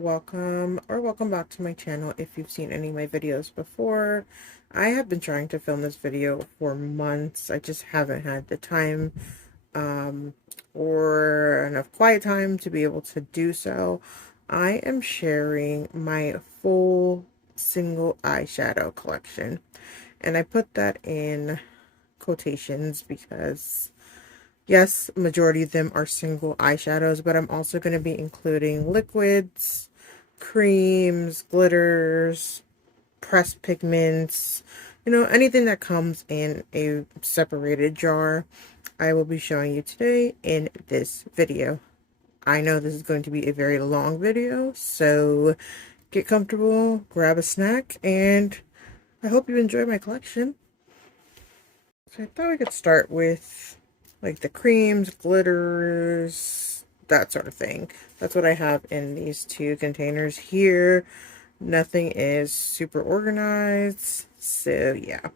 welcome back to my channel. If you've seen any of my videos before, I have been trying to film this video for months. I just haven't had the time um, or enough quiet time to be able to do so. I am sharing my full single eyeshadow collection, and I put that in quotations because yes, majority of them are single eyeshadows, but I'm also going to be including liquids, creams, glitters, pressed pigments, anything that comes in a separated jar. I will be showing you today in this video. I know this is going to be a very long video, so get comfortable, grab a snack, and I hope you enjoy my collection. So I thought we could start with like the creams, glitters, that sort of thing. That's what I have in these two containers here. Nothing is super organized. So yeah,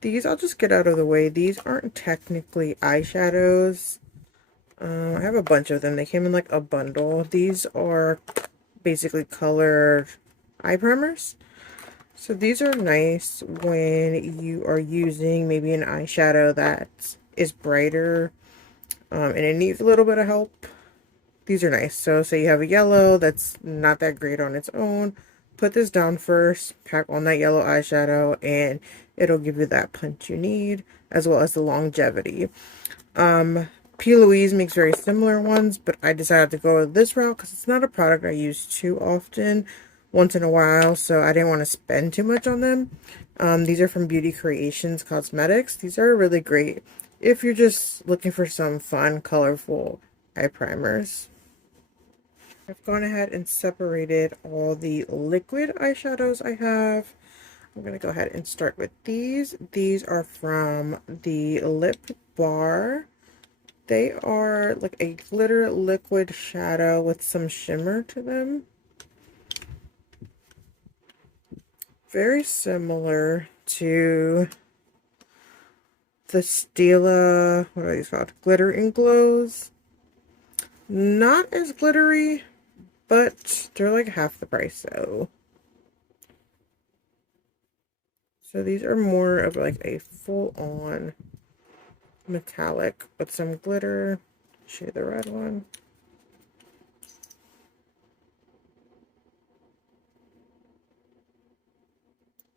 these I'll just get out of the way. These aren't technically eyeshadows. I have a bunch of them. They came in like a bundle. These are basically colored eye primers. So these are nice when you are using maybe an eyeshadow that is brighter and it needs a little bit of help. These are nice. So say you have a yellow that's not that great on its own. Put this down first, pack on that yellow eyeshadow, and it'll give you that punch you need, as well as the longevity. P. Louise makes very similar ones, but I decided to go this route because it's not a product I use too often, once in a while, so I didn't want to spend too much on them. These are from Beauty Creations Cosmetics. These are really great if you're just looking for some fun, colorful eye primers. I've gone ahead and separated all the liquid eyeshadows I have. I'm going to go ahead and start with these. These are from the Lip Bar. They are like a glitter liquid shadow with some shimmer to them. Very similar to the Stila, what are these called? Glitter and Glows. Not as glittery, but they're like half the price though. So these are more of like a full-on metallic with some glitter. Show you the red one.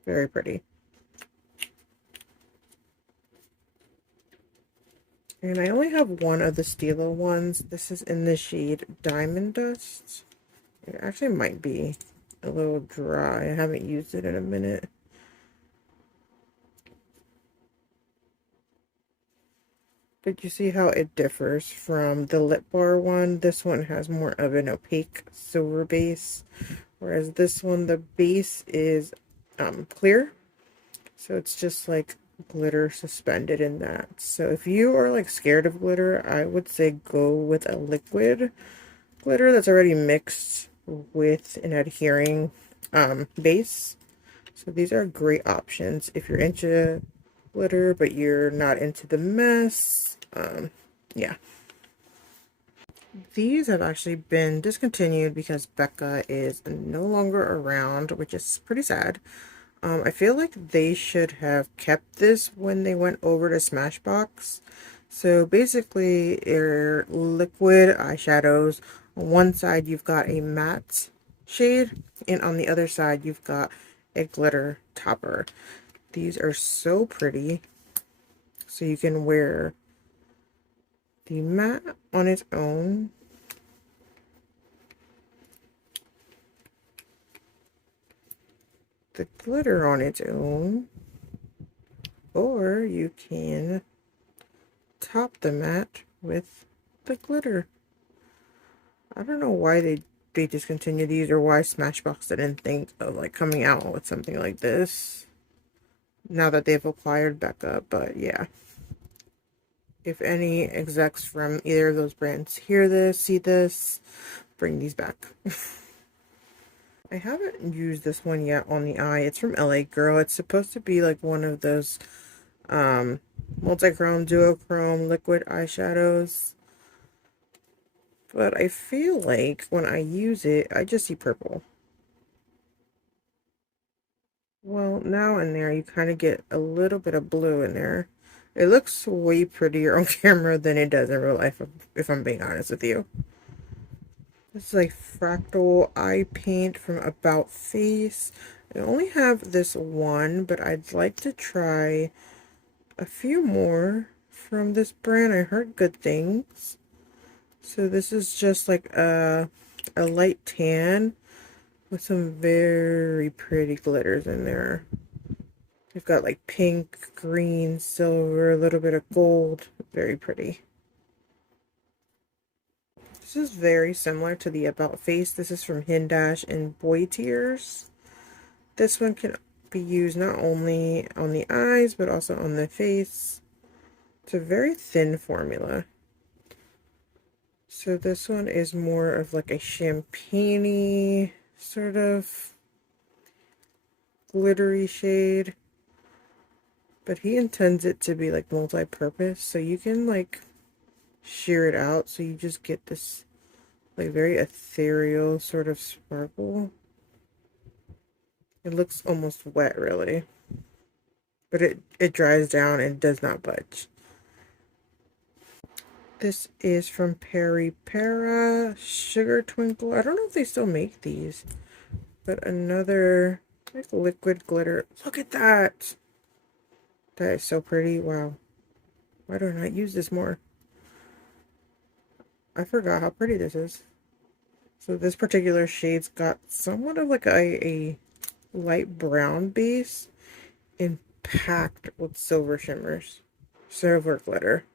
Very pretty. And I only have one of the Stila ones. This is in the shade Diamond Dust. It actually might be a little dry. I haven't used it in a minute. But you see how it differs from the Lip Bar one? This one has more of an opaque silver base, whereas this one, the base is clear. So it's just like glitter suspended in that. So if you are like scared of glitter, I would say go with a liquid glitter that's already mixed with an adhering base. So these are great options if you're into glitter but you're not into the mess. Yeah, these have actually been discontinued because Becca is no longer around, which is pretty sad. I feel like they should have kept this when they went over to Smashbox. So basically, they're liquid eyeshadows. On one side, you've got a matte shade, and on the other side, you've got a glitter topper. These are so pretty. So you can wear the matte on its own, the glitter on its own, or you can top the matte with the glitter. I don't know why they discontinued these or why Smashbox didn't think of like coming out with something like this now that they've acquired Becca, but yeah. If any execs from either of those brands hear this, see this, bring these back. I haven't used this one yet on the eye. It's from LA Girl. It's supposed to be like one of those multichrome, duochrome liquid eyeshadows. but I feel like when I use it, I just see purple. Well, now in there, you kind of get a little bit of blue in there. It looks way prettier on camera than it does in real life, if I'm being honest with you. This is like fractal eye paint from About Face. I only have this one, but I'd like to try a few more from this brand. I heard good things. So this is just like a light tan with some very pretty glitters in there. We've got like pink, green, silver, a little bit of gold. Very pretty. This is very similar to the About Face. This is from Hindash and Boy Tears. This one can be used not only on the eyes, but also on the face. It's a very thin formula. So this one is more of like a champagne-y sort of glittery shade. But he intends it to be like multi-purpose. So you can like shear it out. So you just get this like very ethereal sort of sparkle. It looks almost wet really. But it dries down and does not budge. This is from Peri Para Sugar Twinkle. I don't know if they still make these, but another like liquid glitter. Look at that. That is so pretty. Wow. Why don't I use this more? I forgot how pretty this is. So this particular shade's got somewhat of like a light brown base and packed with silver shimmers. Silver glitter.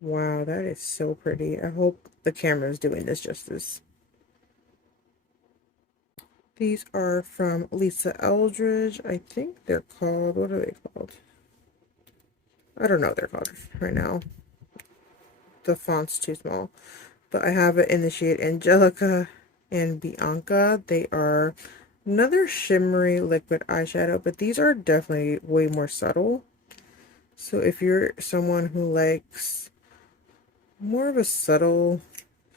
Wow, that is so pretty. I hope the camera is doing this justice. These are from Lisa Eldridge. I think they're called, what are they called? I don't know what they're called right now. The font's too small. But I have it in the shade Angelica and Bianca. They are another shimmery liquid eyeshadow, but these are definitely way more subtle. So if you're someone who likes more of a subtle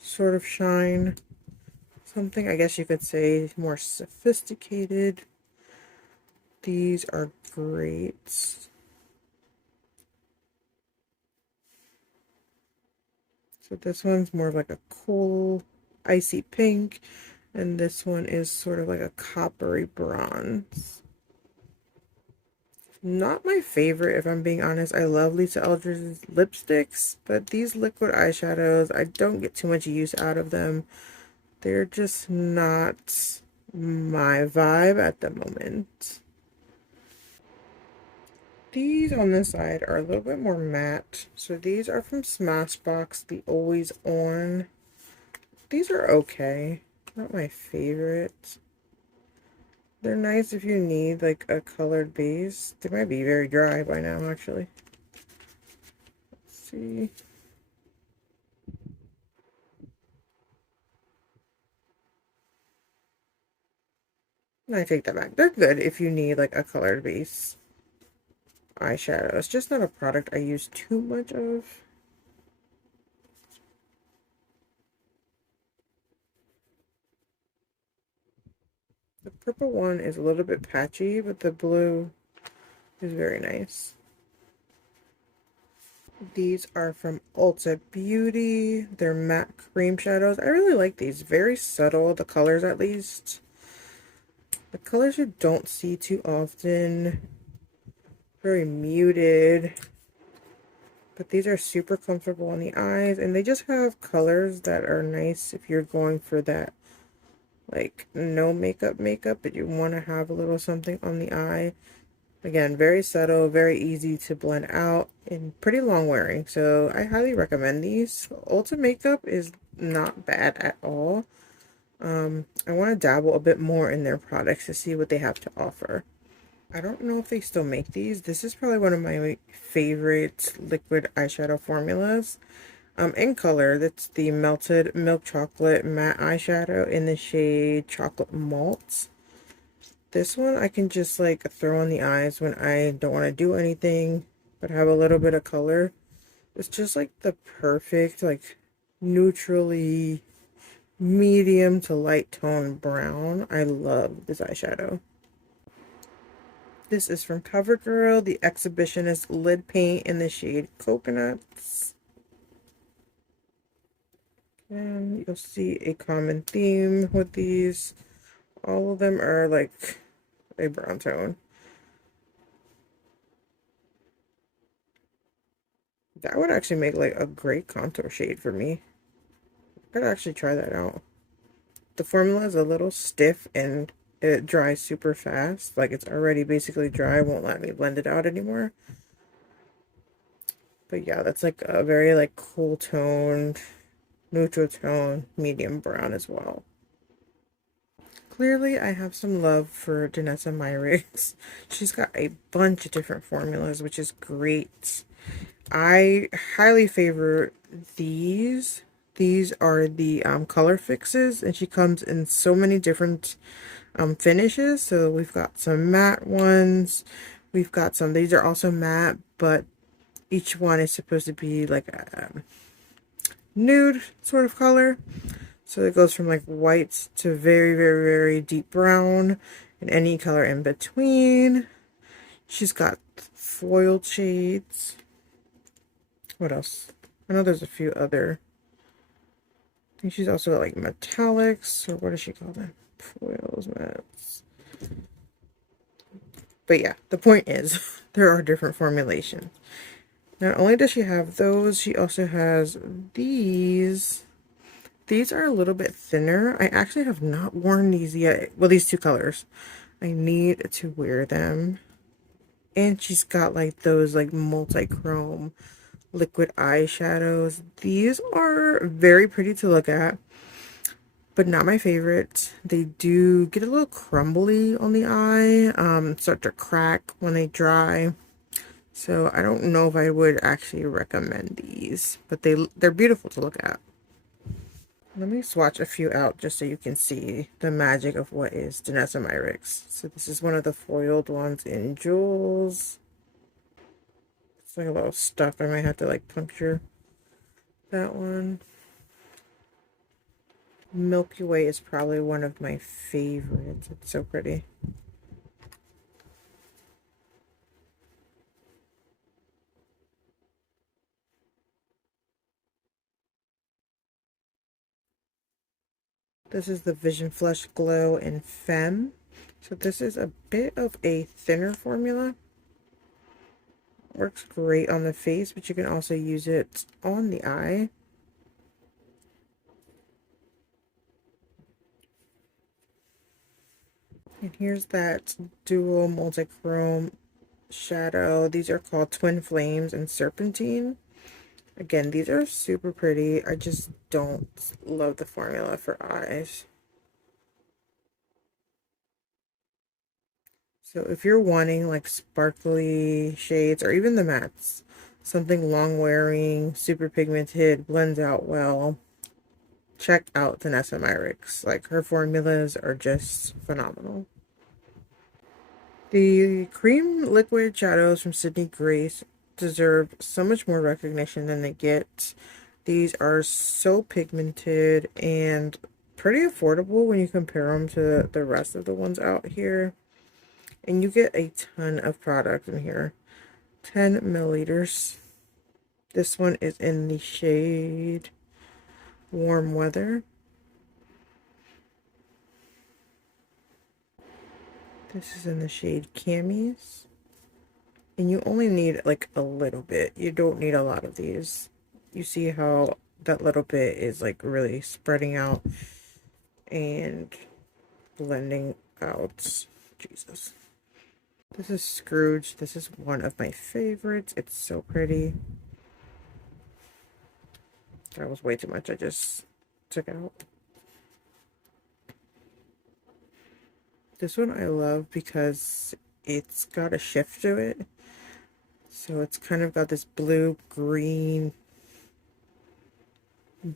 sort of shine, something I guess you could say more sophisticated, these are great. So this one's more of like a cool icy pink, and this one is sort of like a coppery bronze. Not my favorite, if I'm being honest. I love Lisa Eldridge's lipsticks, but these liquid eyeshadows, I don't get too much use out of them. They're just not my vibe at the moment. These on this side are a little bit more matte. So these are from Smashbox, the Always On. These are okay. Not my favorite. They're nice if you need like a colored base. They might be very dry by now, actually. Let's see. I take that back. They're good if you need like a colored base eyeshadow. It's just not a product I use too much of. The purple one is a little bit patchy, but the blue is very nice. These are from Ulta Beauty. They're matte cream shadows. I really like these. Very subtle, the colors at least. The colors you don't see too often. Very muted. But these are super comfortable on the eyes. And they just have colors that are nice if you're going for that like no makeup, but you want to have a little something on the eye. Again, very subtle, very easy to blend out, and pretty long wearing. So I highly recommend these. Ulta Makeup is not bad at all. I want to dabble a bit more in their products to see what they have to offer. I don't know if they still make these. This is probably one of my favorite liquid eyeshadow formulas. In color, that's the Melted Milk Chocolate Matte Eyeshadow in the shade Chocolate Malt. This one I can just like throw on the eyes when I don't want to do anything, but have a little bit of color. It's just like the perfect like neutrally medium to light tone brown. I love this eyeshadow. This is from CoverGirl, the Exhibitionist Lid Paint in the shade Coconuts. And you'll see a common theme with these. All of them are like a brown tone. That would actually make like a great contour shade for me. I could actually try that out. The formula is a little stiff and it dries super fast. Like it's already basically dry, won't let me blend it out anymore. But yeah, that's like a very like cool toned, neutral tone, medium brown as well. Clearly, I have some love for Danessa Myricks. She's got a bunch of different formulas, which is great. I highly favor these. These are the color fixes, and she comes in so many different finishes. So we've got some matte ones. We've got some, these are also matte, but each one is supposed to be like a nude sort of color. So it goes from like whites to very, very, very deep brown and any color in between. She's got foiled shades. What else? I know there's a few other. I think she's also got like metallics, or what does she call them? Foils, mattes. But yeah, the point is there are different formulations. Not only does she have those, she also has these. These are a little bit thinner. I actually have not worn these yet. Well, these two colors. I need to wear them. And she's got like those like multichrome liquid eyeshadows. These are very pretty to look at, but not my favorite. They do get a little crumbly on the eye, start to crack when they dry. So I don't know if I would actually recommend these, but they're beautiful to look at. Let me swatch a few out just so you can see the magic of what is Danessa Myricks. So this is one of the foiled ones in Jewels. It's like a little stuck. I might have to like puncture that one. Milky Way is probably one of my favorites. It's so pretty. This is the Vision Flush Glow in Femme. So this is a bit of a thinner formula. Works great on the face, but you can also use it on the eye. And here's that dual multichrome shadow. These are called Twin Flames and Serpentine. Again, these are super pretty. I just don't love the formula for eyes. So if you're wanting like sparkly shades or even the mattes, something long wearing, super pigmented, blends out well, check out Danessa Myricks. Like her formulas are just phenomenal. The cream liquid shadows from Sydney Grace deserve so much more recognition than they get. These are so pigmented and pretty affordable when you compare them to the rest of the ones out here. And you get a ton of product in here. 10 milliliters. This one is in the shade Warm Weather. This is in the shade Camis. And you only need like a little bit. You don't need a lot of these. You see how that little bit is like really spreading out and blending out. Jesus. This is Scrooge. This is one of my favorites. It's so pretty. That was way too much. I just took out. This one I love because it's got a shift to it. So it's kind of got this blue-green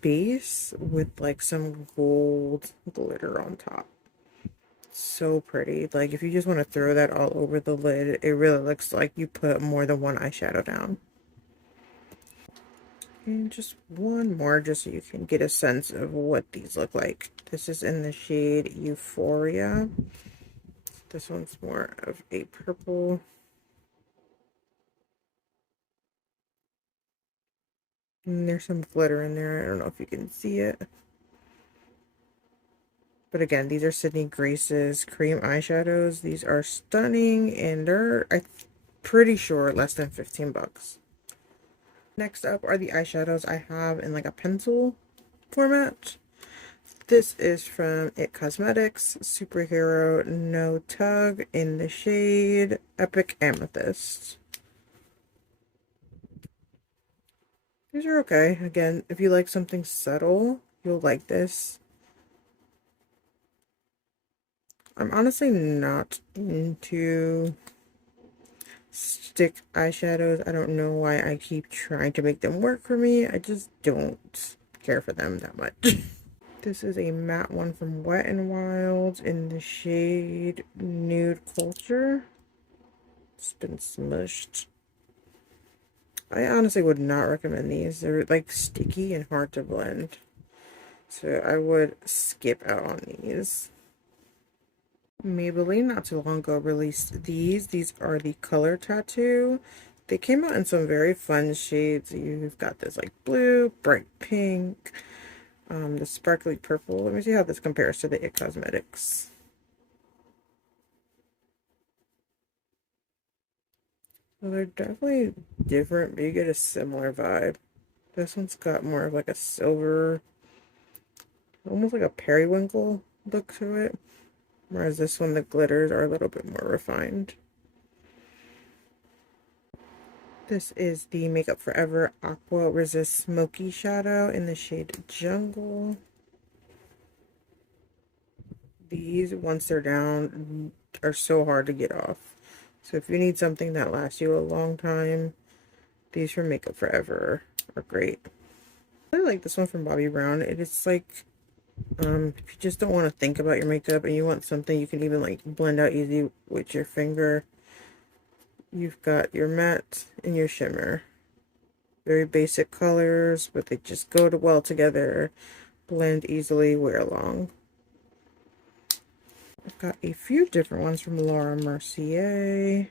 base with like some gold glitter on top. So pretty. Like if you just want to throw that all over the lid, it really looks like you put more than one eyeshadow down. And just one more, just so you can get a sense of what these look like. This is in the shade Euphoria. This one's more of a purple. And there's some glitter in there. I don't know if you can see it. But again, these are Sydney Grace's cream eyeshadows. These are stunning, and they're, I'm pretty sure, less than 15 bucks. Next up are the eyeshadows I have in like a pencil format. This is from It Cosmetics, Superhero No Tug in the shade Epic Amethyst. These are okay. Again, if you like something subtle, you'll like this. I'm honestly not into stick eyeshadows. I don't know why I keep trying to make them work for me. I just don't care for them that much. This is a matte one from Wet n Wild in the shade Nude Culture. It's been smushed. I honestly would not recommend these. They're like sticky and hard to blend. So I would skip out on these. Maybelline not too long ago released these. These are the Color Tattoo. They came out in some very fun shades. You've got this like blue, bright pink, the sparkly purple. Let me see how this compares to the It Cosmetics. Well, they're definitely different, but you get a similar vibe. This one's got more of like a silver, almost like a periwinkle look to it. Whereas this one, the glitters are a little bit more refined. This is the Makeup Forever Aqua Resist Smoky Shadow in the shade Jungle. These, once they're down, are so hard to get off. So if you need something that lasts you a long time, these from Makeup Forever are great. I really like this one from Bobbi Brown. It is like, if you just don't want to think about your makeup and you want something you can even like blend out easy with your finger, you've got your matte and your shimmer. Very basic colors, but they just go well together, blend easily, wear long. I've got a few different ones from Laura Mercier.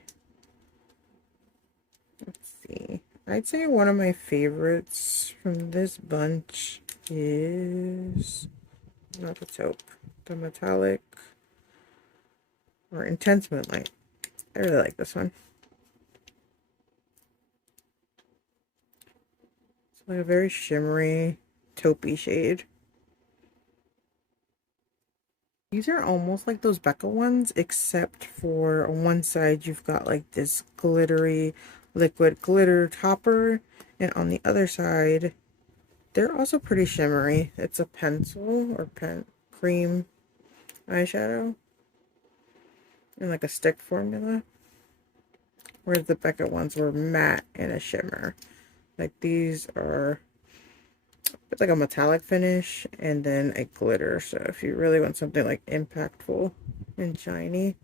Let's see. I'd say one of my favorites from this bunch is not the taupe, the metallic or intense moonlight. I really like this one. It's like a very shimmery taupey shade. These are almost like those Becca ones, except for on one side you've got like this glittery liquid glitter topper, and on the other side they're also pretty shimmery. It's a pencil or cream eyeshadow in like a stick formula, whereas the Becca ones were matte and a shimmer. Like these are, it's like a metallic finish and then a glitter. So if you really want something like impactful and shiny.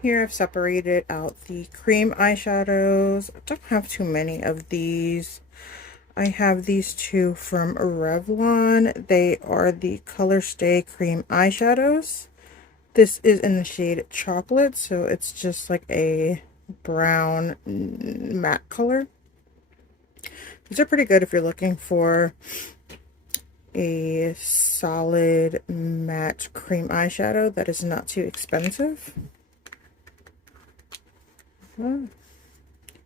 Here I've separated out the cream eyeshadows. I don't have too many of these. I have these two from Revlon. They are the Color Stay Cream eyeshadows. This is in the shade Chocolate, so it's just like a brown matte color. These are pretty good if you're looking for a solid matte cream eyeshadow that is not too expensive. And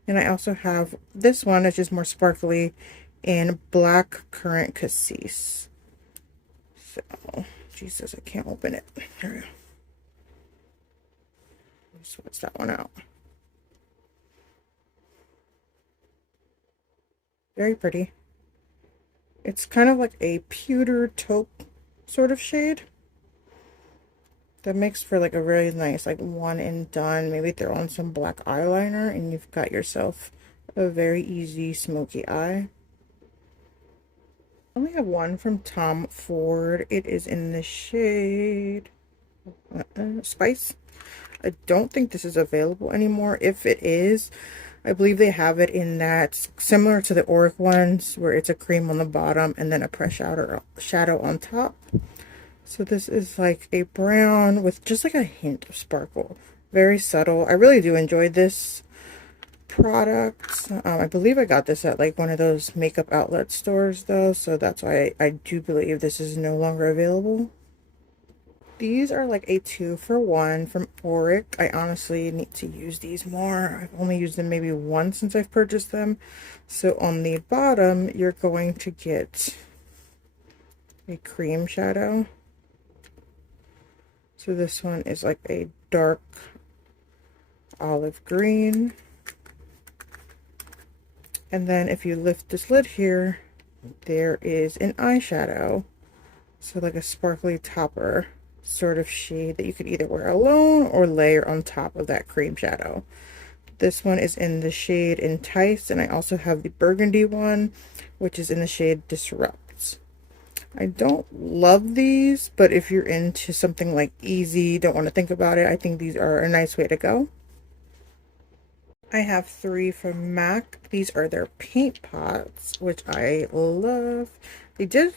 I also have this one, which is more sparkly, in Black Currant Cassis. So, Jesus, I can't open it. There we go. Switch that one out. Very pretty. It's kind of like a pewter taupe sort of shade. That makes for like a really nice like one and done. Maybe throw on some black eyeliner and you've got yourself a very easy smoky eye. I only have one from Tom Ford. It is in the shade Spice. I don't think this is available anymore. If it is, I believe they have it in that similar to the Auric ones where it's a cream on the bottom and then a press shadow on top. So this is like a brown with just like a hint of sparkle. Very subtle. I really do enjoy this product. I believe I got this at like one of those makeup outlet stores though, so that's why I do believe this is no longer available. These are like a 2-for-1 from Auric. I honestly need to use these more. I've only used them maybe once since I've purchased them. So on the bottom, you're going to get a cream shadow. So this one is like a dark olive green. And then if you lift this lid here, there is an eyeshadow. So like a sparkly topper sort of shade that you could either wear alone or layer on top of that cream shadow. This one is in the shade Entice, and I also have the burgundy one, which is in the shade Disrupts. I don't love these, but if you're into something like easy, don't want to think about it, I think these are a nice way to go. I have 3 from MAC. These are their paint pots, which I love. They did,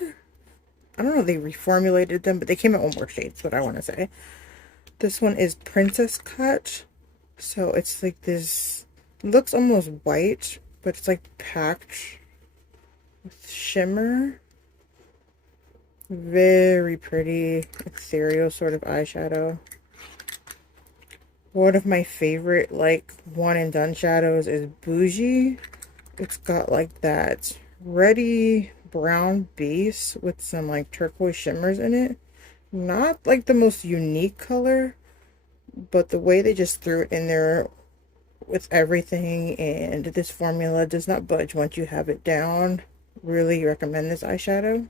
I don't know if they reformulated them, but they came out with more shades, what I want to say. This one is Princess Cut. So it's like this, looks almost white, but it's like packed with shimmer. Very pretty, ethereal sort of eyeshadow. One of my favorite like one and done shadows is Bougie. It's got like that reddy brown base with some like turquoise shimmers in it. Not like the most unique color, but the way they just threw it in there with everything, and this formula does not budge once you have it down. Really recommend this eyeshadow.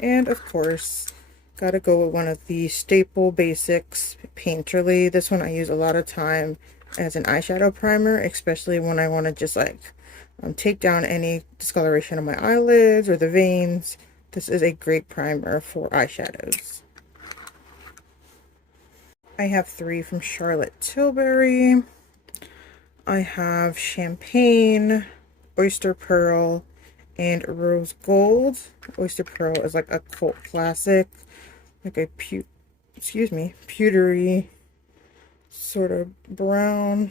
And of course, gotta go with one of the staple basics, Painterly. This one I use a lot of time as an eyeshadow primer, especially when I want to just like take down any discoloration on my eyelids or the veins. This is a great primer for eyeshadows. I have 3 from Charlotte Tilbury. I have Champagne, Oyster Pearl, and Rose Gold. Oyster Pearl is like a cult classic, like a pewtery sort of brown.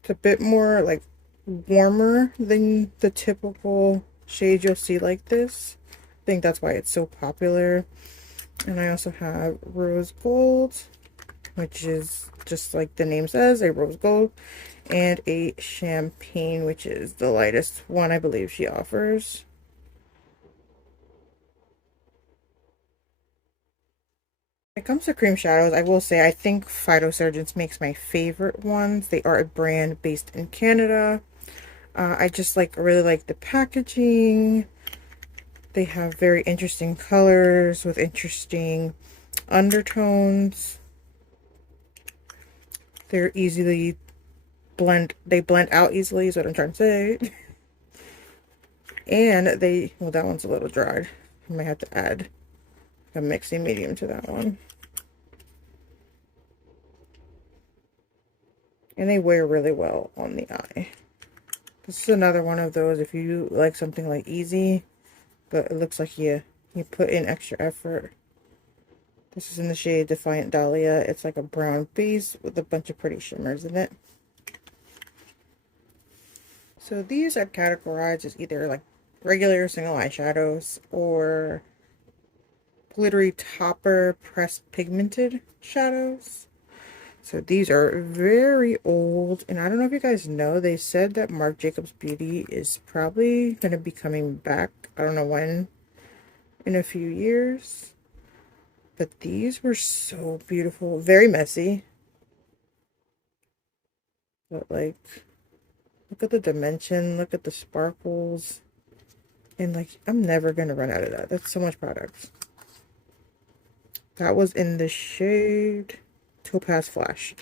It's a bit more like warmer than the typical shade you'll see like this. I think that's why it's so popular. And I also have Rose Gold, which is just like the name says, a rose gold, and a Champagne, which is the lightest one I believe she offers. When it comes to cream shadows, I will say I think Phytosurgeons makes my favorite ones. They are a brand based in Canada. I just really like the packaging. They have very interesting colors with interesting undertones. They're easily they blend out easily is what I'm trying to say. And well, that one's a little dried. I might have to add a mixing medium to that one. And they wear really well on the eye. This is another one of those, if you like something like easy, but it looks like you put in extra effort. This is in the shade Defiant Dahlia. It's like a brown base with a bunch of pretty shimmers in it. So these are categorized as either like regular single eyeshadows or glittery topper pressed pigmented shadows. So these are very old, and I don't know if you guys know, they said that Marc Jacobs Beauty is probably going to be coming back. I don't know when, in a few years. But these were so beautiful. Very messy. But like, look at the dimension, look at the sparkles. And like, I'm never going to run out of that. That's so much product. That was in the shade Topaz Flash.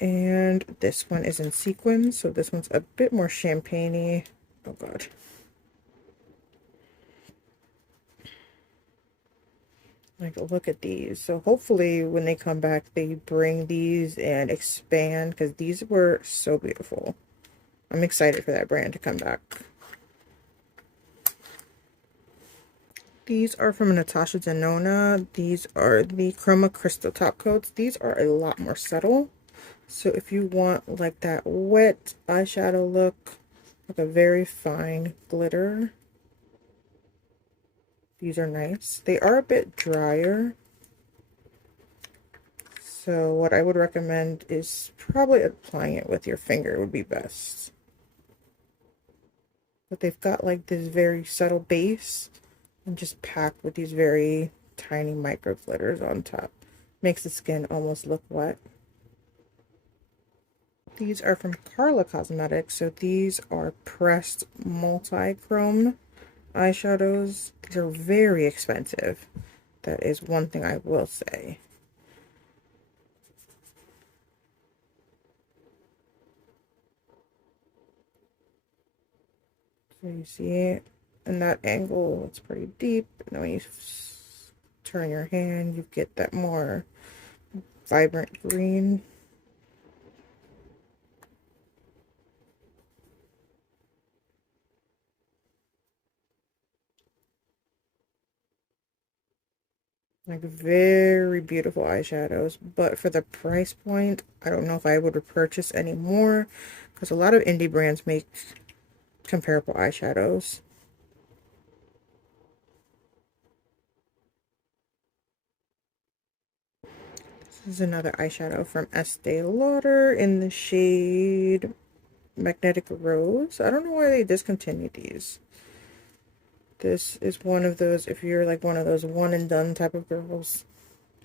And this one is in sequins, so this one's a bit more champagne-y. Oh god. Like, look at these. So hopefully when they come back, they bring these and expand, because these were so beautiful. I'm excited for that brand to come back. These are from Natasha Denona. These are the Chroma Crystal top coats. These are a lot more subtle. So if you want like that wet eyeshadow look, like a very fine glitter, these are nice. They are a bit drier. So what I would recommend is probably applying it with your finger would be best. But they've got like this very subtle base and just packed with these very tiny micro glitters on top. Makes the skin almost look wet. These are from Carla Cosmetics. So these are pressed multichrome eyeshadows. These are very expensive. That is one thing I will say. So you see it in that angle, it's pretty deep. And then when you turn your hand, you get that more vibrant green. Like very beautiful eyeshadows, but for the price point, I don't know if I would purchase any more, because a lot of indie brands make comparable eyeshadows. This is another eyeshadow from Estee Lauder in the shade Magnetic Rose. I don't know why they discontinued these. This is one of those, if you're like one of those one and done type of girls,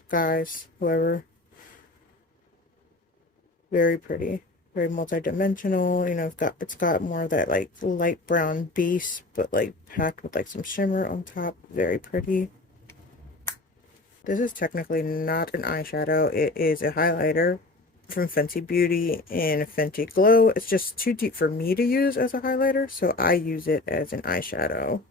guys, whoever. Very pretty. Very multi-dimensional. You know, it's got more of that like light brown base, but like packed with like some shimmer on top. Very pretty. This is technically not an eyeshadow. It is a highlighter from Fenty Beauty in Fenty Glow. It's just too deep for me to use as a highlighter, so I use it as an eyeshadow.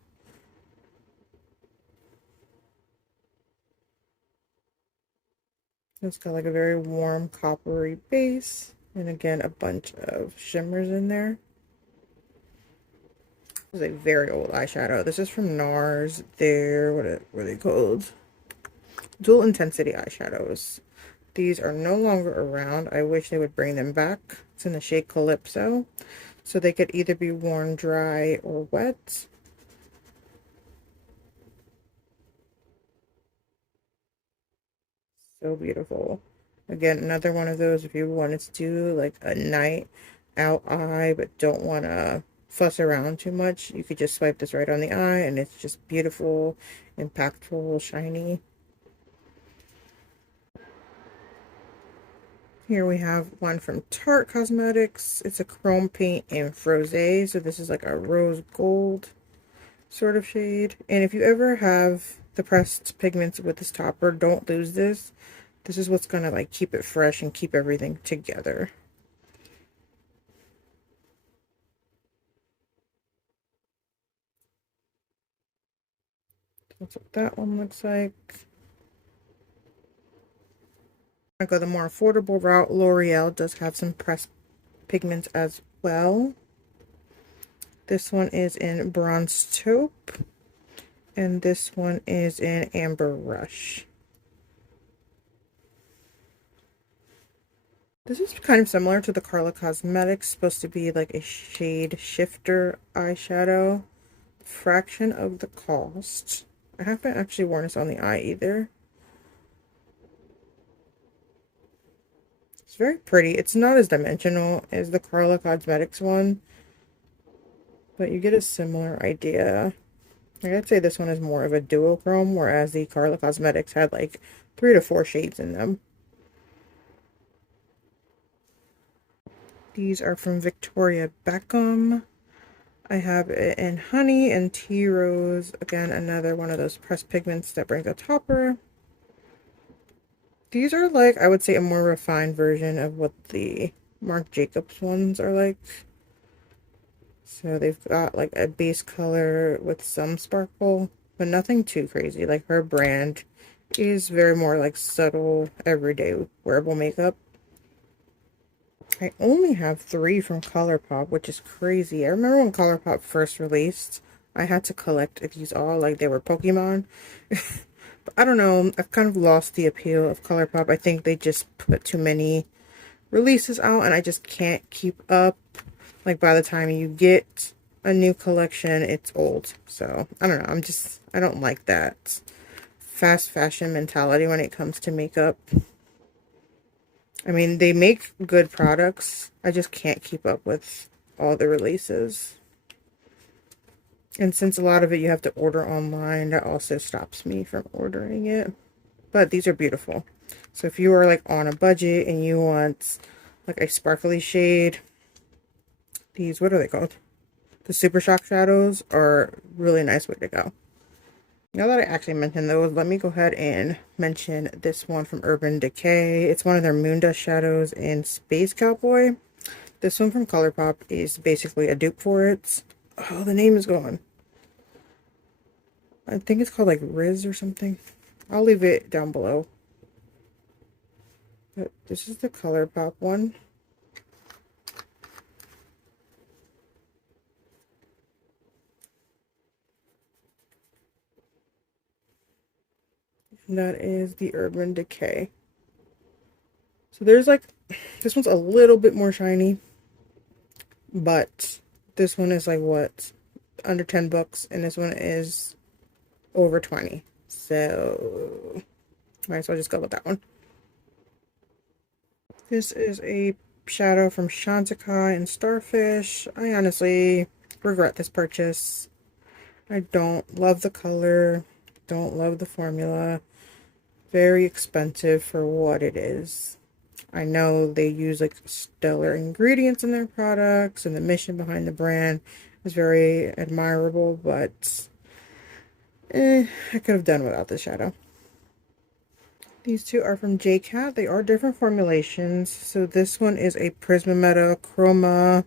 It's got like a very warm coppery base, and again a bunch of shimmers in there. This is a very old eyeshadow. This is from NARS. What were they called? Dual Intensity eyeshadows. These are no longer around. I wish they would bring them back. It's in the shade Calypso. So they could either be worn dry or wet. So beautiful. Again, another one of those if you wanted to do like a night out eye but don't want to fuss around too much. You could just swipe this right on the eye and it's just beautiful, impactful, shiny. Here we have one from Tarte Cosmetics. It's a chrome paint in Frosé. So this is like a rose gold sort of shade. And if you ever have the pressed pigments with this topper, don't lose this. This is what's gonna like keep it fresh and keep everything together. That's what that one looks like. I go the more affordable route. L'Oreal does have some pressed pigments as well. This one is in Bronze Taupe, and this one is in Amber Rush. This is kind of similar to the Carla Cosmetics, supposed to be like a shade shifter eyeshadow. Fraction of the cost. I haven't actually worn this on the eye either. It's very pretty. It's not as dimensional as the Carla Cosmetics one, but you get a similar idea. Like, I'd say this one is more of a duochrome, whereas the Carla Cosmetics had like 3 to 4 shades in them. These are from Victoria Beckham. I have it in Honey and Tea Rose. Again, another one of those pressed pigments that brings a topper. These are like, I would say, a more refined version of what the Marc Jacobs ones are like. So they've got like a base color with some sparkle, but nothing too crazy. Like her brand is very more like subtle, everyday wearable makeup. I only have 3 from ColourPop, which is crazy. I remember when ColourPop first released, I had to collect these all like they were Pokemon. But I don't know, I've kind of lost the appeal of ColourPop. I think they just put too many releases out and I just can't keep up. Like by the time you get a new collection, it's old. So I don't know, I don't like that fast fashion mentality when it comes to makeup. I mean, they make good products. I just can't keep up with all the releases. And since a lot of it you have to order online, that also stops me from ordering it. But these are beautiful. So if you are like on a budget and you want like a sparkly shade, these, what are they called? The Super Shock shadows are really nice way to go. Now that I actually mentioned those, let me go ahead and mention this one from Urban Decay. It's one of their Moon Dust shadows in Space Cowboy. This one from ColourPop is basically a dupe for it. Oh, the name is gone. I think it's called like Riz or something. I'll leave it down below. But this is the ColourPop one. And that is the Urban Decay. So there's like, this one's a little bit more shiny. But this one is like what? Under 10 bucks. And this one is over 20. So might as well just go with that one. This is a shadow from Chantecaille and Starfish. I honestly regret this purchase. I don't love the color. Don't love the formula. Very expensive for what it is. I know they use like stellar ingredients in their products and the mission behind the brand is very admirable, but I could have done without the shadow. These two are from JCat. They are different formulations. So this one is a Prismameta Chroma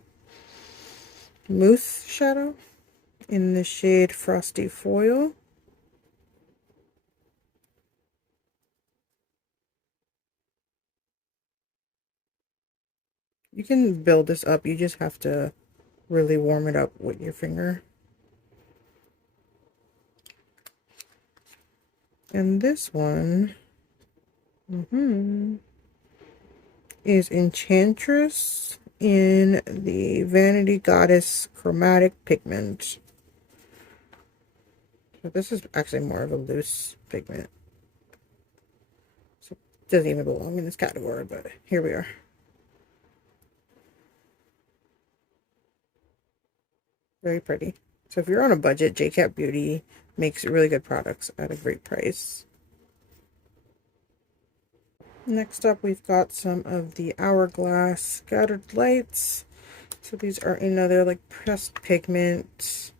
Mousse shadow in the shade Frosty Foil. You can build this up. You just have to really warm it up with your finger. And this one is Enchantress in the Vanity Goddess Chromatic Pigment. So this is actually more of a loose pigment. So it doesn't even belong in this category, but here we are. Very pretty. So if you're on a budget, JCat Beauty makes really good products at a great price. Next up, we've got some of the Hourglass Scattered Lights. So these are another like pressed pigment.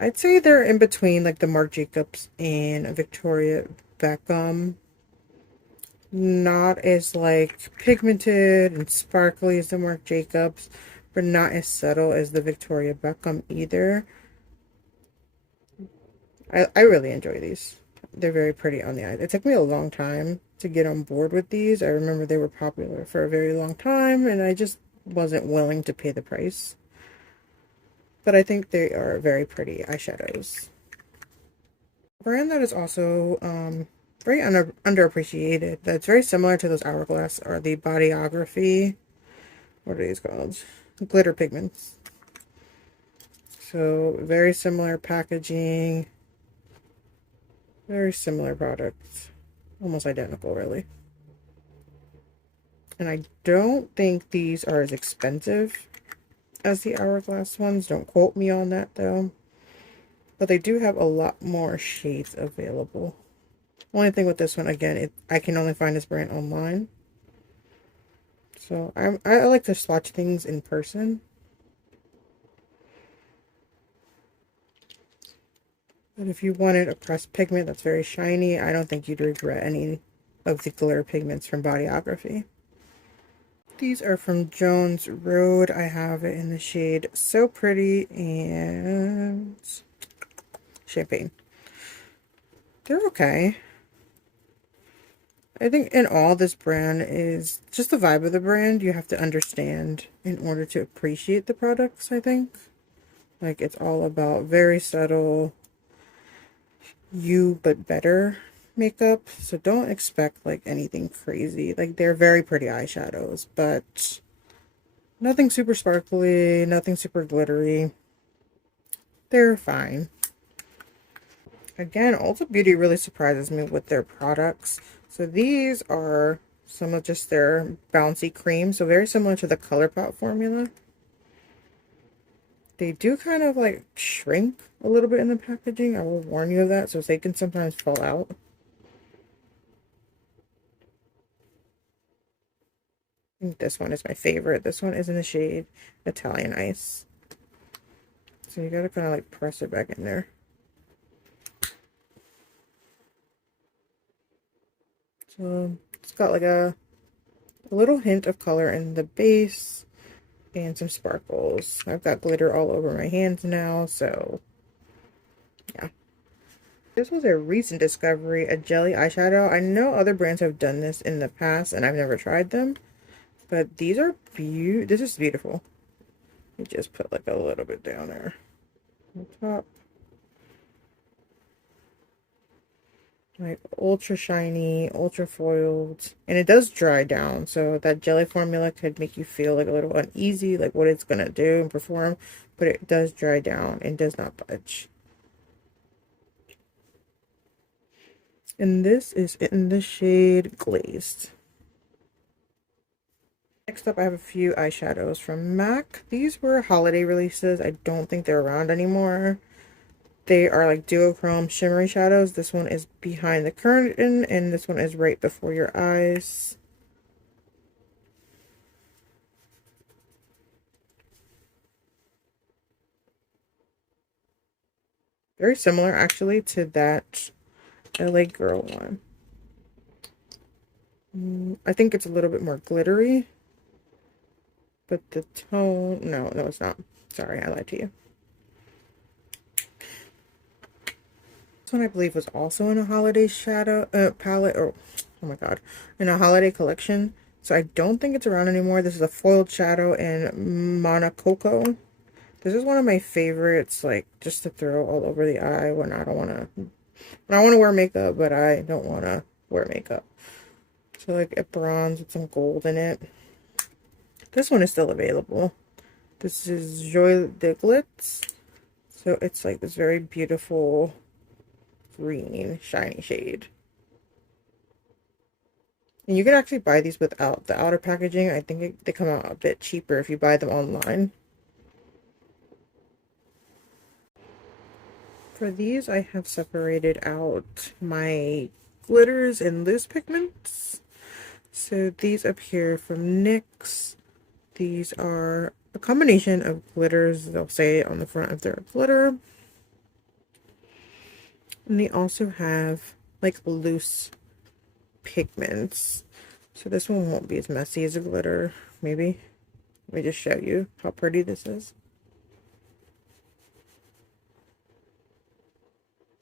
I'd say they're in between like the Marc Jacobs and Victoria Beckham. Not as like pigmented and sparkly as the Marc Jacobs, but not as subtle as the Victoria Beckham either. I really enjoy these. They're very pretty on the eye. It took me a long time to get on board with these. I remember they were popular for a very long time, and I just wasn't willing to pay the price. But I think they are very pretty eyeshadows. A brand that is also very underappreciated, that's very similar to those Hourglass, are the Bodyography. What are these called? Glitter pigments. So very similar packaging. Very similar products. Almost identical, really. And I don't think these are as expensive as the Hourglass ones. Don't quote me on that, though. But they do have a lot more shades available. Only thing with this one, again, I can only find this brand online. So I like to swatch things in person. But if you wanted a pressed pigment that's very shiny, I don't think you'd regret any of the glitter pigments from Bodyography. These are from Jones Road. I have it in the shade So Pretty and Champagne. They're okay. I think in all, this brand is just the vibe of the brand you have to understand in order to appreciate the products, I think. Like, it's all about very subtle, you but better makeup. So don't expect like anything crazy. Like, they're very pretty eyeshadows, but nothing super sparkly, nothing super glittery. They're fine. Again, Ulta Beauty really surprises me with their products. So these are some of just their bouncy creams. So very similar to the ColourPop formula. They do kind of like shrink a little bit in the packaging. I will warn you of that. So they can sometimes fall out. I think this one is my favorite. This one is in the shade Italian Ice. So you gotta kind of like press it back in there. So it's got like a little hint of color in the base and some sparkles. I've got glitter all over my hands now, so yeah. This was a recent discovery, a jelly eyeshadow. I know other brands have done this in the past and I've never tried them, but these are this is beautiful. You just put like a little bit down there on top. Like ultra shiny, ultra foiled, and it does dry down. So that jelly formula could make you feel like a little uneasy, like what it's gonna do and perform, but it does dry down and does not budge. And this is in the shade Glazed. Next up, I have a few eyeshadows from MAC. These were holiday releases. I don't think they're around anymore. They are like duochrome shimmery shadows. This one is behind the curtain, and this one is right before your eyes. Very similar, actually, to that LA Girl one. I think it's a little bit more glittery, but the tone, no, it's not. Sorry, I lied to you. This one I believe was also in a holiday shadow palette, or oh my god, in a holiday collection. So I don't think it's around anymore. This is a foiled shadow in Monacoco. This is one of my favorites, like just to throw all over the eye when I don't want to, when I want to wear makeup, but I don't want to wear makeup. So like a bronze with some gold in it. This one is still available. This is Joy de Glitz. So it's like this very beautiful green shiny shade. And you can actually buy these without the outer packaging. I think they come out a bit cheaper if you buy them online. For these, I have separated out my glitters and loose pigments. So these up here from NYX. These are a combination of glitters. They'll say on the front if they're a glitter. And they also have like loose pigments. So this one won't be as messy as a glitter, maybe. Let me just show you how pretty this is.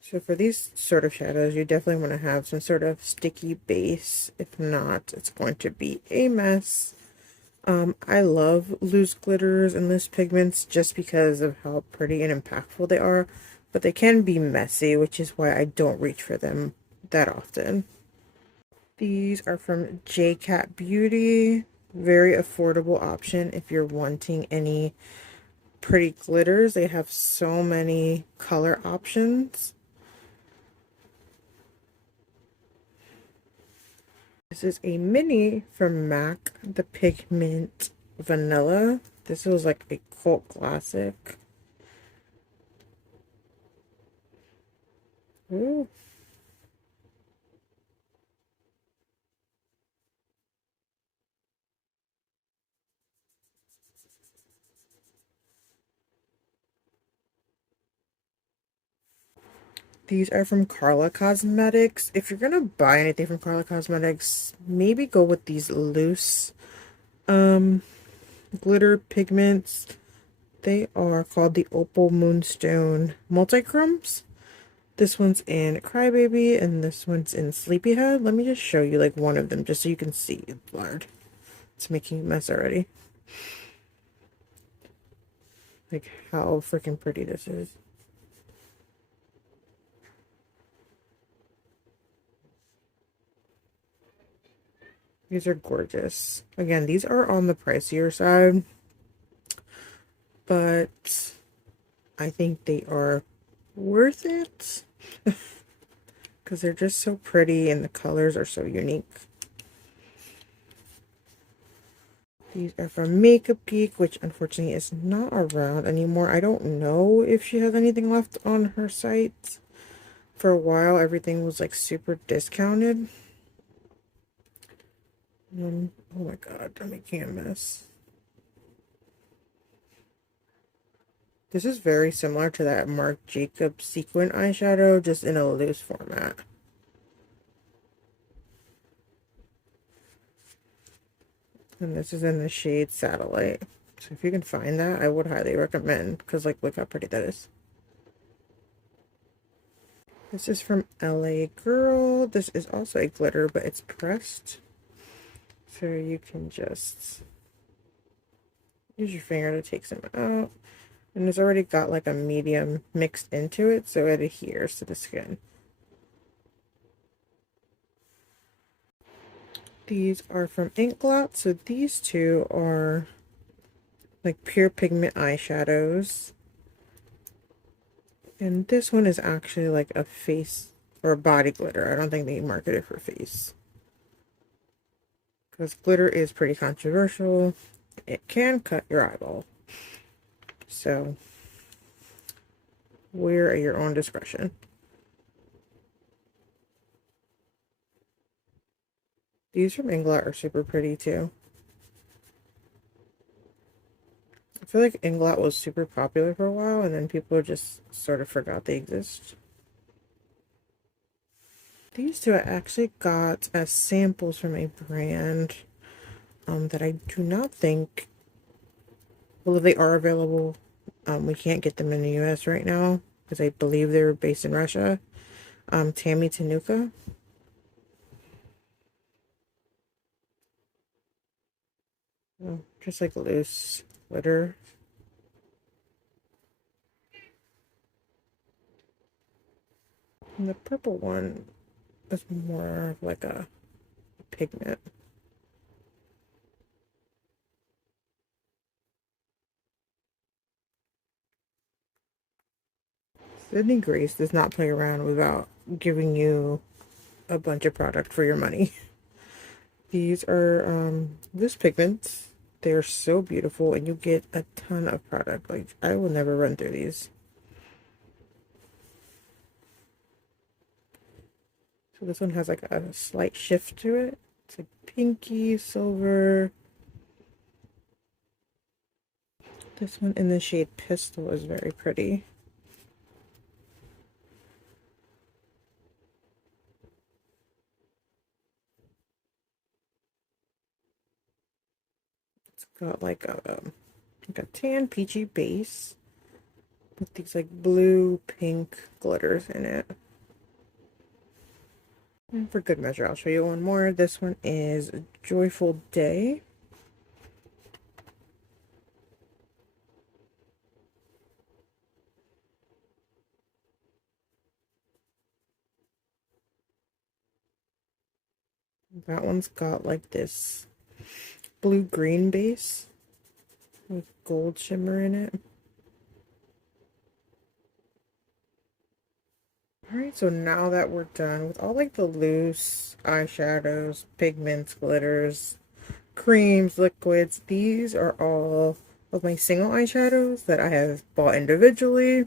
So for these sort of shadows, you definitely want to have some sort of sticky base. If not, it's going to be a mess. I love loose glitters and loose pigments just because of how pretty and impactful they are, but they can be messy, which is why I don't reach for them that often. These are from JCat Beauty. Very affordable option if you're wanting any pretty glitters. They have so many color options. This is a mini from MAC, the Pigment Vanilla. This was like a cult classic. Ooh. These are from Carla Cosmetics. If you're gonna buy anything from Carla Cosmetics, maybe go with these loose glitter pigments. They are called the Opal Moonstone Multichromes. This one's in Crybaby and this one's in Sleepyhead. Let me just show you like one of them just so you can see. It's blurred. It's making a mess already. Like how freaking pretty this is. These are gorgeous. Again, these are on the pricier side, but I think they are worth it because they're just so pretty and the colors are so unique. These are from Makeup Geek, which unfortunately is not around anymore. I don't know if she has anything left on her site. For a while, everything was like super discounted. Oh my god, I'm making a mess. This is very similar to that Marc Jacobs sequin eyeshadow, just in a loose format. And this is in the shade Satellite. So if you can find that, I would highly recommend, because like look how pretty that is. This is from LA Girl. This is also a glitter, but it's pressed. So you can just use your finger to take some out. And it's already got like a medium mixed into it, so it adheres to the skin. These are from Inkblot. So these two are like pure pigment eyeshadows. And this one is actually like a face or a body glitter. I don't think they market it for face. Because glitter is pretty controversial. It can cut your eyeball. So, wear at your own discretion. These from Inglot are super pretty too. I feel like Inglot was super popular for a while and then people just sort of forgot they exist. These two I actually got as samples from a brand that I do not think, well, if they are available, we can't get them in the US right now because I believe they're based in Russia. Tammy Tanuka. Oh, just like loose glitter. And the purple one is more of like a pigment. Sydney Grace does not play around without giving you a bunch of product for your money. These are loose pigments. They are so beautiful and you get a ton of product. Like I will never run through these. So this one has like a slight shift to it. It's like pinky, silver. This one in the shade Pistol is very pretty. It's got like a tan peachy base with these like blue pink glitters in it. And for good measure, I'll show you one more. This one is Joyful Day. That one's got like this blue-green base with gold shimmer in it. Alright, so now that we're done with all like the loose eyeshadows, pigments, glitters, creams, liquids, these are all of my single eyeshadows that I have bought individually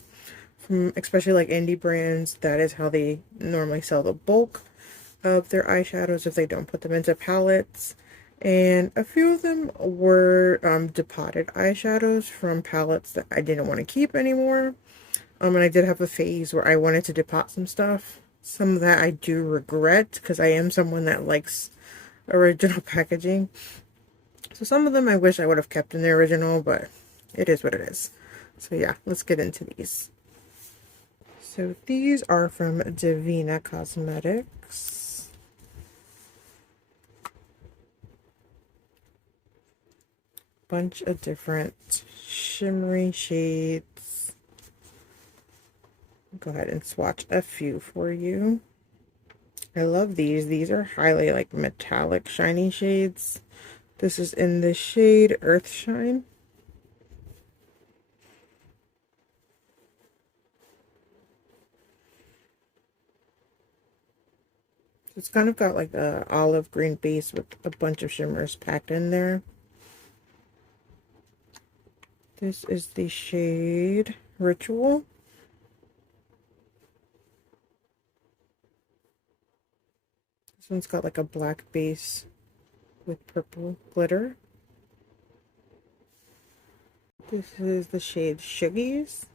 from especially like indie brands. That is how they normally sell the bulk of their eyeshadows if they don't put them into palettes. And a few of them were depotted eyeshadows from palettes that I didn't want to keep anymore. And I did have a phase where I wanted to depot some stuff. Some of that I do regret because I am someone that likes original packaging. So some of them I wish I would have kept in the original, but it is what it is. So yeah, let's get into these. So these are from Divina Cosmetics. Bunch of different shimmery shades. Go ahead and swatch a few for you. I love these. These are highly like metallic shiny shades. This is in the shade Earth Shine. It's kind of got like a olive green base with a bunch of shimmers packed in there. This is the shade Ritual. This one's got like a black base with purple glitter. This is the shade Shuggies.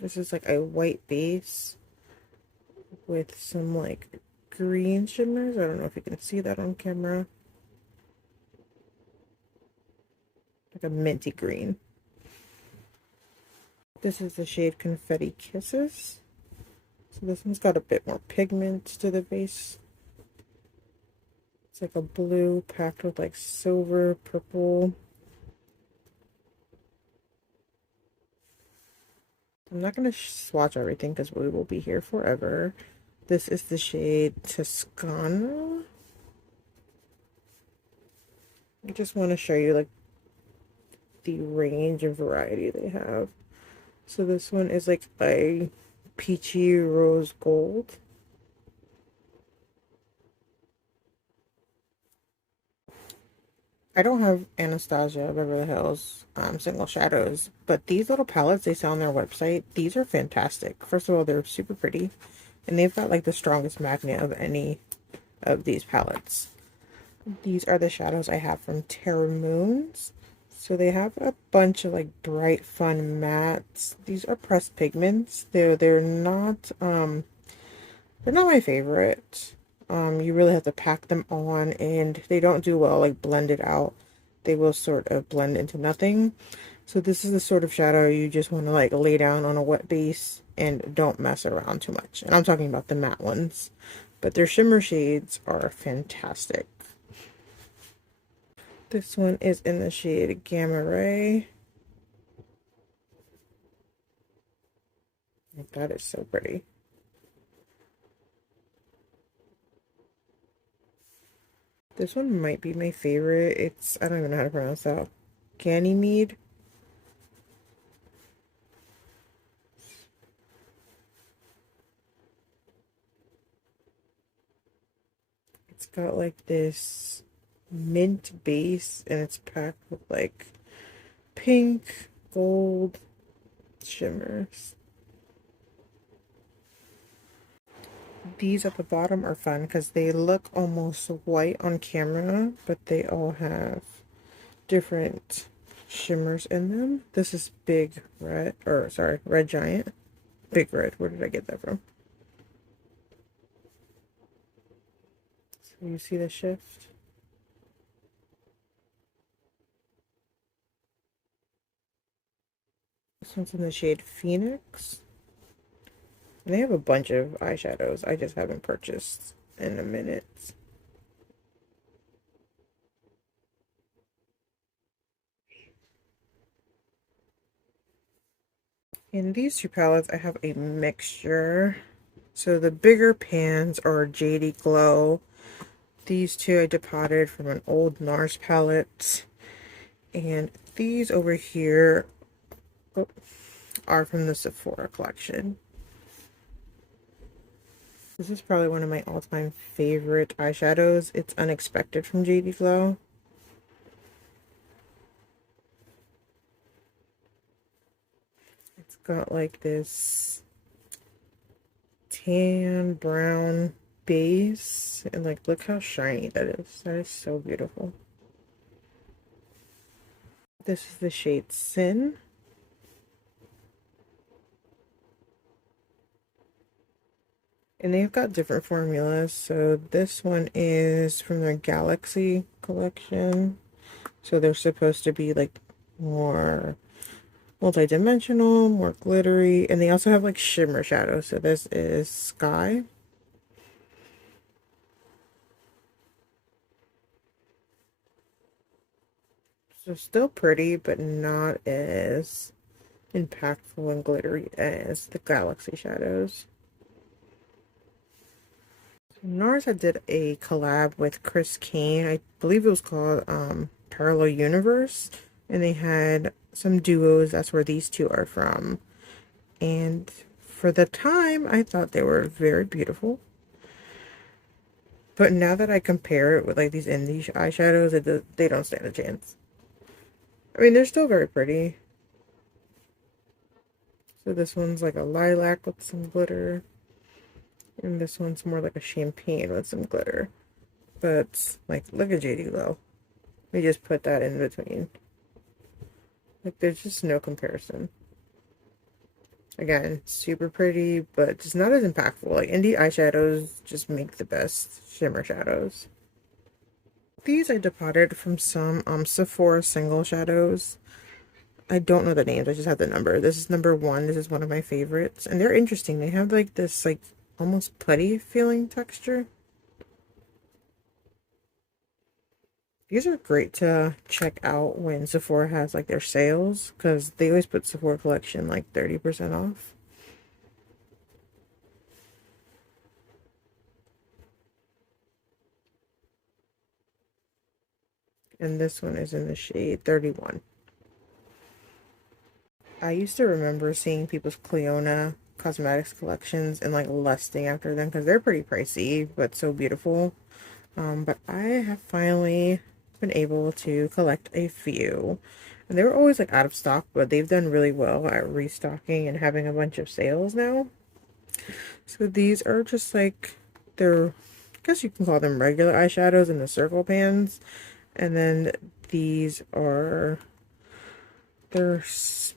This is like a white base with some like green shimmers. I don't know if you can see that on camera. Like a minty green. This is the shade Confetti Kisses. So this one's got a bit more pigment to the base. It's like a blue packed with like silver, purple. I'm not going to swatch everything because we will be here forever. This is the shade Toscana. I just want to show you like the range and variety they have. So this one is like a peachy rose gold. I don't have Anastasia Beverly Hills Single Shadows, but these little palettes they sell on their website, these are fantastic. First of all, they're super pretty, and they've got like the strongest magnet of any of these palettes. These are the shadows I have from Terra Moons. So they have a bunch of like bright, fun mattes. These are pressed pigments. They're not my favorite. You really have to pack them on, and they don't do well like blended out. They will sort of blend into nothing. So this is the sort of shadow you just want to like lay down on a wet base and don't mess around too much. And I'm talking about the matte ones. But their shimmer shades are fantastic. This one is in the shade Gamma Ray. That is so pretty. This one might be my favorite. I don't even know how to pronounce that. Ganymede. It's got like this mint base and it's packed with like pink, gold shimmers. These at the bottom are fun because they look almost white on camera, but they all have different shimmers in them. This is Big Red, or sorry, Red Giant. Big Red, where did I get that from? So you see the shift? This one's in the shade Phoenix. And they have a bunch of eyeshadows I just haven't purchased in a minute. In these two palettes, I have a mixture. So the bigger pans are JD Glow. These two I depotted from an old NARS palette. And these over here are from the Sephora collection. This is probably one of my all-time favorite eyeshadows. It's Unexpected from JD Glow. It's got like this tan brown base, and like look how shiny that is. That is so beautiful. This is the shade Sin. And they've got different formulas. So this one is from their Galaxy collection. So they're supposed to be like more multi-dimensional, more glittery, and they also have like shimmer shadows. So this is Sky. So still pretty, but not as impactful and glittery as the Galaxy shadows. NARS had did a collab with Chris Kane. I believe it was called Parallel Universe, and they had some duos. That's where these two are from. And for the time, I thought they were very beautiful. But now that I compare it with like these indie eyeshadows, they don't stand a chance. I mean, they're still very pretty. So this one's like a lilac with some glitter. And this one's more like a champagne with some glitter. But, like, look at JD Low. We just put that in between. Like, there's just no comparison. Again, super pretty, but just not as impactful. Like, indie eyeshadows just make the best shimmer shadows. These I depotted from some Sephora single shadows. I don't know the names, I just have the number. This is number 1. This is one of my favorites. And they're interesting. They have, like, this, like, almost putty feeling texture. These are great to check out when Sephora has like their sales because they always put Sephora collection like 30% off. And this one is in the shade 31. I used to remember seeing people's Cleona cosmetics collections and like lusting after them because they're pretty pricey but so beautiful. But I have finally been able to collect a few. And they were always like out of stock, but they've done really well at restocking and having a bunch of sales now. So these are just like, they're, I guess you can call them regular eyeshadows in the circle pans. And then these are their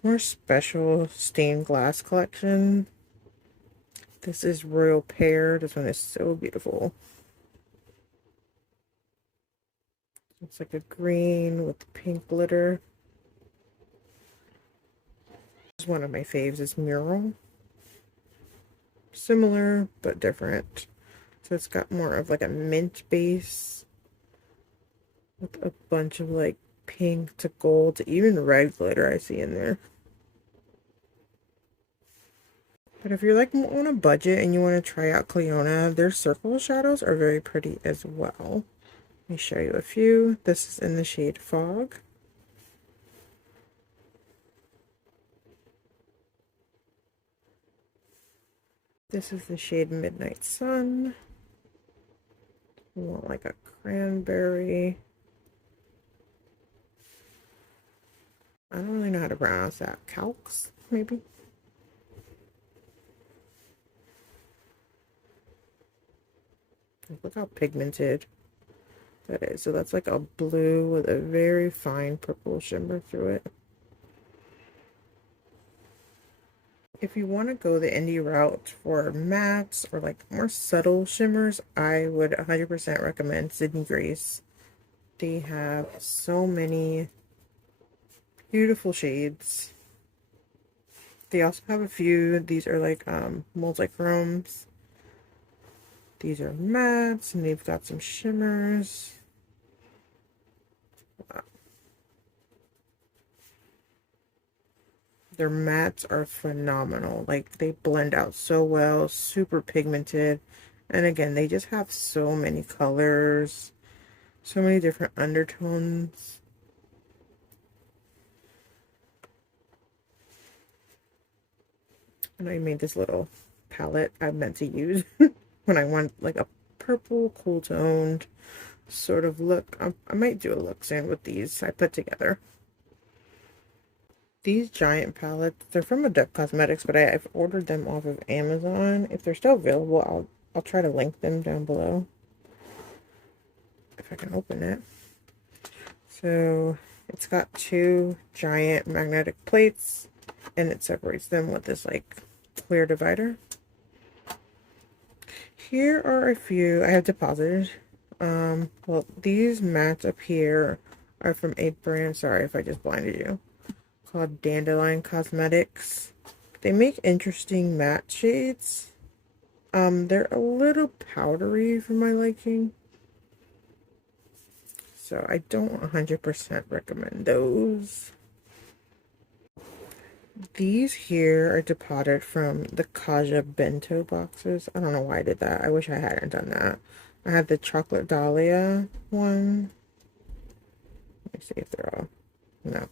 more special stained glass collection. This is Royal Pear. This one is so beautiful. It's like a green with pink glitter. This is one of my faves. Is Mural. Similar, but different. So it's got more of like a mint base with a bunch of like pink to gold to even red glitter I see in there. But if you're like on a budget and you want to try out Cleona, their circle shadows are very pretty as well. Let me show you a few. This is in the shade Fog. This is the shade Midnight Sun. You want like a cranberry. I don't really know how to pronounce that. Calx, maybe? Look how pigmented that is. So that's like a blue with a very fine purple shimmer through it. If you want to go the indie route for mattes or like more subtle shimmers, I would 100% recommend Sydney Grace. They have so many beautiful shades. They also have a few, these are like multichromes. These are mattes and they've got some shimmers. Wow. Their mattes are phenomenal. Like they blend out so well, super pigmented. And again, they just have so many colors, so many different undertones. And I made this little palette I meant to use when I want like a purple, cool toned sort of look. I might do a look soon with these I put together. These giant palettes, they're from Adept Cosmetics, but I've ordered them off of Amazon. If they're still available, I'll try to link them down below. If I can open it. So it's got two giant magnetic plates and it separates them with this like clear divider. Here are a few I have deposited. Well, these mattes up here are from a brand, sorry if I just blinded you, called Dandelion Cosmetics. They make interesting matte shades. They're a little powdery for my liking, so I don't 100% recommend those. These here are depotted from the Kaja bento boxes. I don't know why I did that. I wish I hadn't done that. I have the chocolate dahlia one. Let me see if they're all... No.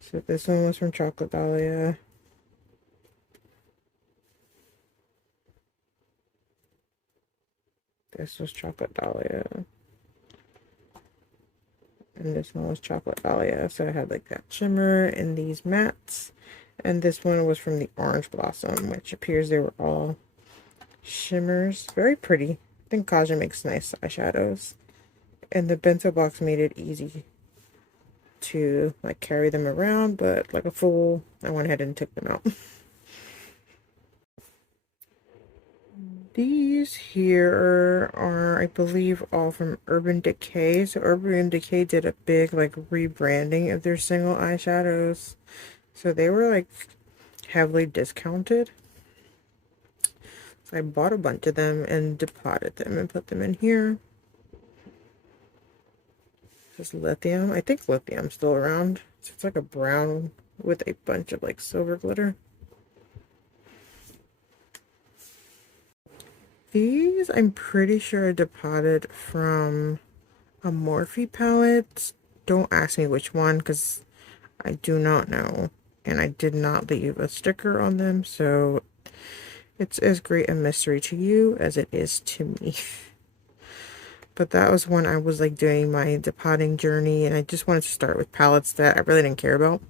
So this one was from chocolate dahlia. This was chocolate dahlia. And this one was chocolate dahlia. So I had like that shimmer and these mattes. And this one was from the orange blossom, which appears they were all shimmers. Very pretty. I think Kaja makes nice eyeshadows. And the bento box made it easy to like carry them around, but like a fool, I went ahead and took them out. These here are, I believe, all from Urban Decay. So Urban Decay did a big like rebranding of their single eyeshadows. So they were like heavily discounted. So I bought a bunch of them and depotted them and put them in here. This is lithium. I think lithium's still around. So it's like a brown with a bunch of like silver glitter. These I'm pretty sure are depotted from a Morphe palette. Don't ask me which one because I do not know. And I did not leave a sticker on them, so it's as great a mystery to you as it is to me. But that was when I was like doing my depotting journey, and I just wanted to start with palettes that I really didn't care about.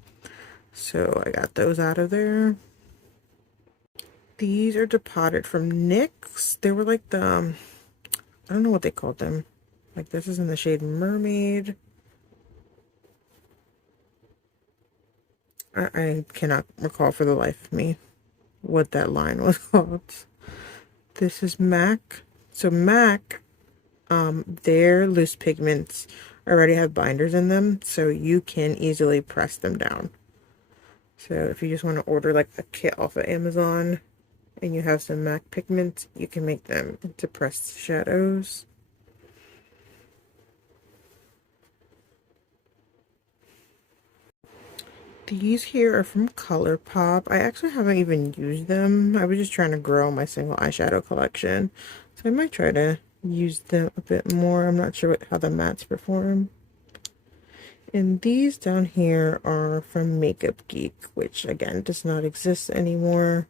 So I got those out of there. These are depotted from NYX. They were like the, I don't know what they called them. Like this is in the shade Mermaid. I cannot recall for the life of me what that line was called. This is MAC. So MAC, their loose pigments already have binders in them, so you can easily press them down. So if you just want to order like a kit off of Amazon and you have some MAC pigments, you can make them into pressed shadows. These here are from ColourPop. I actually haven't even used them. I was just trying to grow my single eyeshadow collection. So I might try to use them a bit more. I'm not sure how the mattes perform. And these down here are from Makeup Geek, which again does not exist anymore.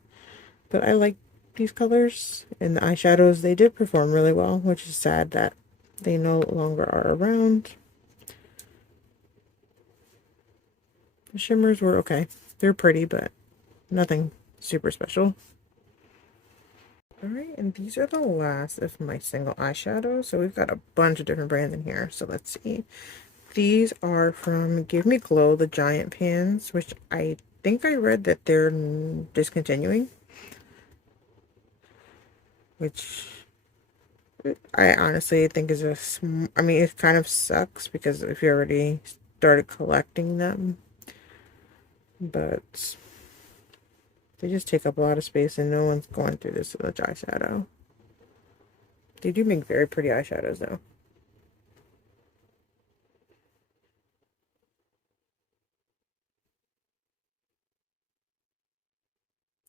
But I like these colors, and the eyeshadows, they did perform really well, which is sad that they no longer are around. The shimmers were okay. They're pretty, but nothing super special. Alright, and these are the last of my single eyeshadows. So we've got a bunch of different brands in here. So let's see. These are from Give Me Glow, the giant pans, which I think I read that they're discontinuing. Which I honestly think is I mean, it kind of sucks because if you already started collecting them. But they just take up a lot of space and no one's going through this with much eyeshadow. They do make very pretty eyeshadows though.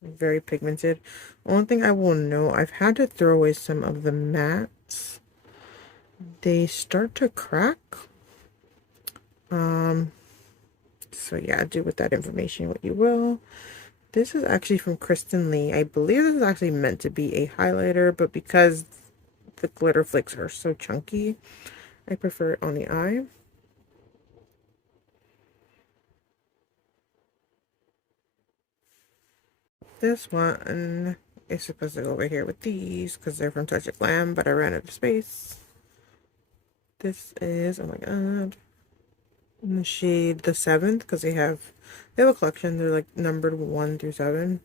Very pigmented. Only thing I will know, I've had to throw away some of the mattes. They start to crack. So yeah, do with that information what you will. This is actually from Kristen Lee. I believe this is actually meant to be a highlighter, but because the glitter flakes are so chunky, I prefer it on the eye. This one is supposed to go over here with these because they're from Touch of Glam, but I ran out of space. This is, oh my god, in the shade the 7th because they have a collection. They're like numbered 1 through 7.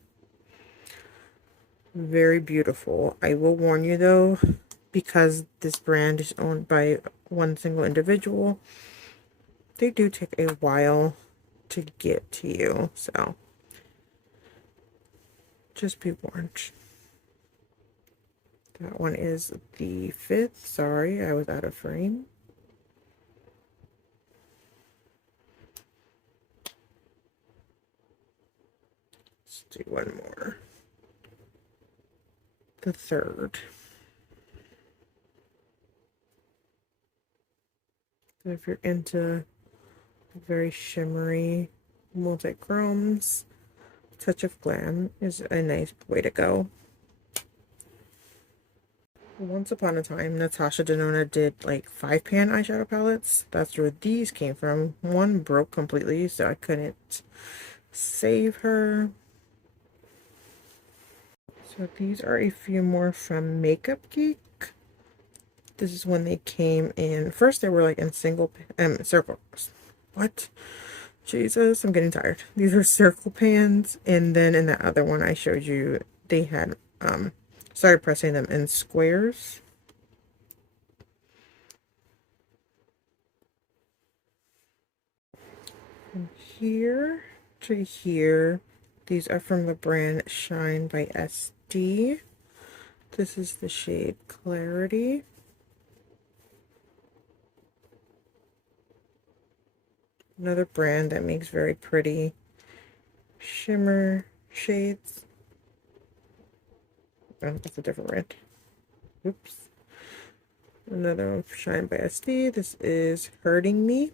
Very beautiful. I will warn you though, because this brand is owned by one single individual, they do take a while to get to you, so just be warned. That one is the 5th. Sorry, I was out of frame. Let's do one more. The 3rd. So if you're into very shimmery multichromes, Touch of Glam is a nice way to go. Once upon a time, Natasha Denona did like 5-pan eyeshadow palettes. That's where these came from. One broke completely, so I couldn't save her. So these are a few more from Makeup Geek. This is when they came in. First, they were like in circles. What? Jesus, I'm getting tired. These are circle pans, and then in that other one I showed you, they had started pressing them in squares. From here to here, these are from the brand Shine by SD. This is the shade Clarity. Another brand that makes very pretty shimmer shades. Oh, that's a different brand. Oops. Another one, Shine by SD. This is Hurting Me.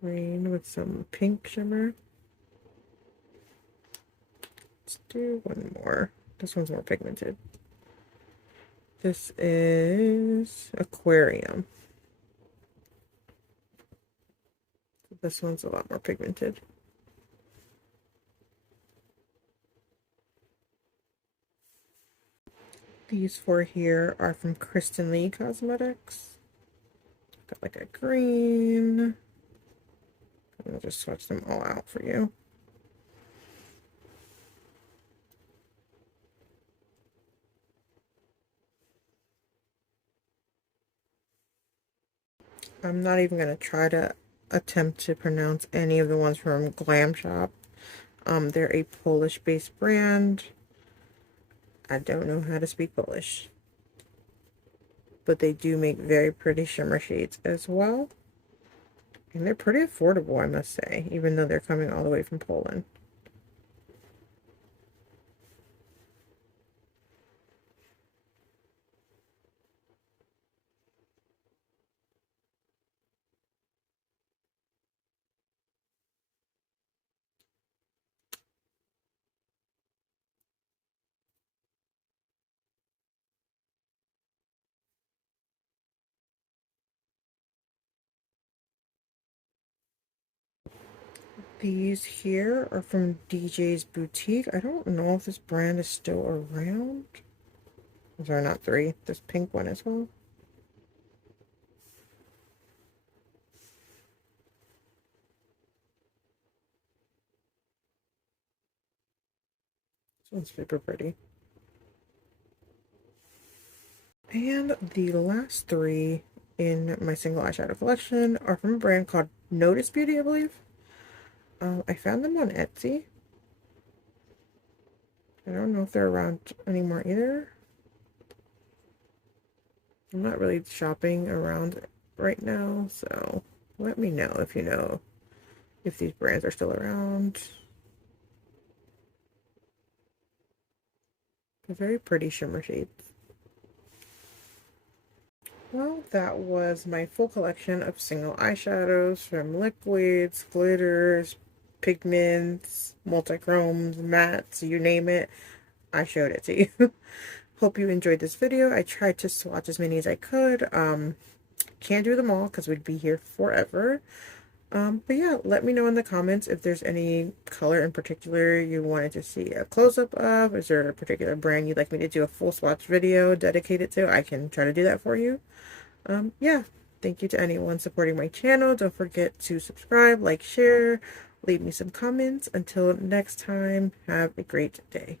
Green with some pink shimmer. Let's do one more. This one's more pigmented. This is Aquarium. This one's a lot more pigmented. These 4 here are from Kristen Lee Cosmetics. Got like a green. I'll just swatch them all out for you. I'm not even going to try to attempt to pronounce any of the ones from Glam Shop. They're a Polish-based brand. I don't know how to speak Polish. But they do make very pretty shimmer shades as well. And they're pretty affordable, I must say, even though they're coming all the way from Poland. These here are from DJ's Boutique. I don't know if this brand is still around. There are not 3. This pink one as well. This one's super pretty. And the last 3 in my single eyeshadow collection are from a brand called Notice Beauty, I believe. I found them on Etsy. I don't know if they're around anymore either. I'm not really shopping around right now, so let me know if you know if these brands are still around. They're very pretty shimmer shades. Well, that was my full collection of single eyeshadows from liquids, glitters, pigments, multichromes, mattes, you name it. I showed it to you. Hope you enjoyed this video. I tried to swatch as many as I could. Can't do them all because we'd be here forever. But yeah, let me know in the comments if there's any color in particular you wanted to see a close-up of. Is there a particular brand you'd like me to do a full swatch video dedicated to? I can try to do that for you. Yeah, thank you to anyone supporting my channel. Don't forget to subscribe, like, share, leave me some comments. Until next time, have a great day.